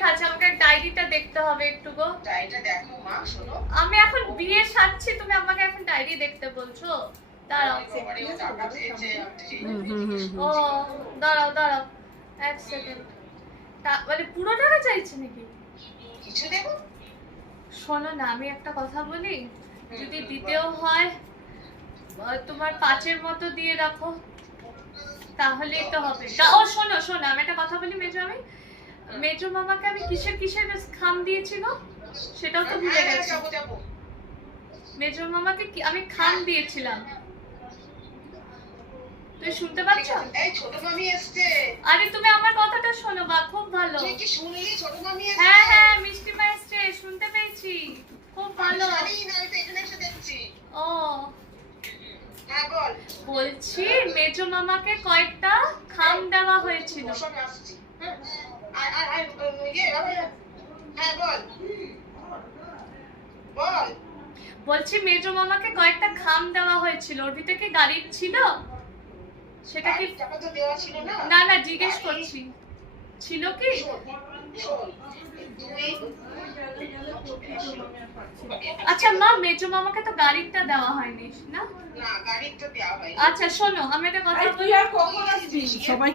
লেখা আছে? আমাকে ডায়েরিটা দেখতে হবে একটু গো। ডায়েরিটা দেখো মা, শোনো। আমি এখন বিয়ে সাজছি, তুমি আমাকে এখন ডায়েরি দেখতে বলছো? দাঁড়াও। বাবারে, ও টাকা চেয়েছে, আমি তো সেই ও দাঁড়াও দাঁড়াও, এক সেকেন্ড। মানে পুরো টাকা চাইছে নাকি? কিছু দেবো। শোনো না, আমি একটা কথা বলি, যদি দিতেও হয় তোমার 5-এর মতো দিয়ে রাখো, তাহলেই তো হবে। ও শোনো শোনো, আমি একটা কথা বলি মেজো, আমি মেজো মামাকে আমি কিসের কিসের খাম দিয়েছি গো, সেটাও তো ভুলে গেছি। যাবো যাবো। মেজো মামাকে আমি খাম দিয়েছিলাম, তুই শুনতে পাচ্ছ? এই ছোট মামি এসছে। আরে তুমি আমার কথাটা শোনো বা, খুব ভালো। তুই কি শুনলি? ছোট মামি এসছে। হ্যাঁ হ্যাঁ, মিষ্টি মা এসছে, শুনতে পেয়েছি, খুব ভালো। জানি না, আমি তো এখানে এসে দেখছি। ও হ্যাঁ বল। বলছি মেজো মামাকে কয়েকটা খাম দেওয়া হয়েছিল। বসে আসছি। হ্যাঁ আয় আয় আয়, হ্যাঁ বল বল। বলছি মেজো মামাকে কয়েকটা খাম দেওয়া হয়েছিল, ওর ভিতরে কি গাড়ির ছিল? সেটা কি? টাকা তো দেওয়া ছিল না। না না, জিজ্ঞেস করছি ছিল কি। শোন, তুই আচ্ছা মা, মেজো মামাকে তো গাড়িটা দেওয়া হয়নি না? না, গাড়িটা দেওয়া হয়নি। আচ্ছা শোনো, আমি একটা কথা বলি। তুই আর কখন আসবি? সবাই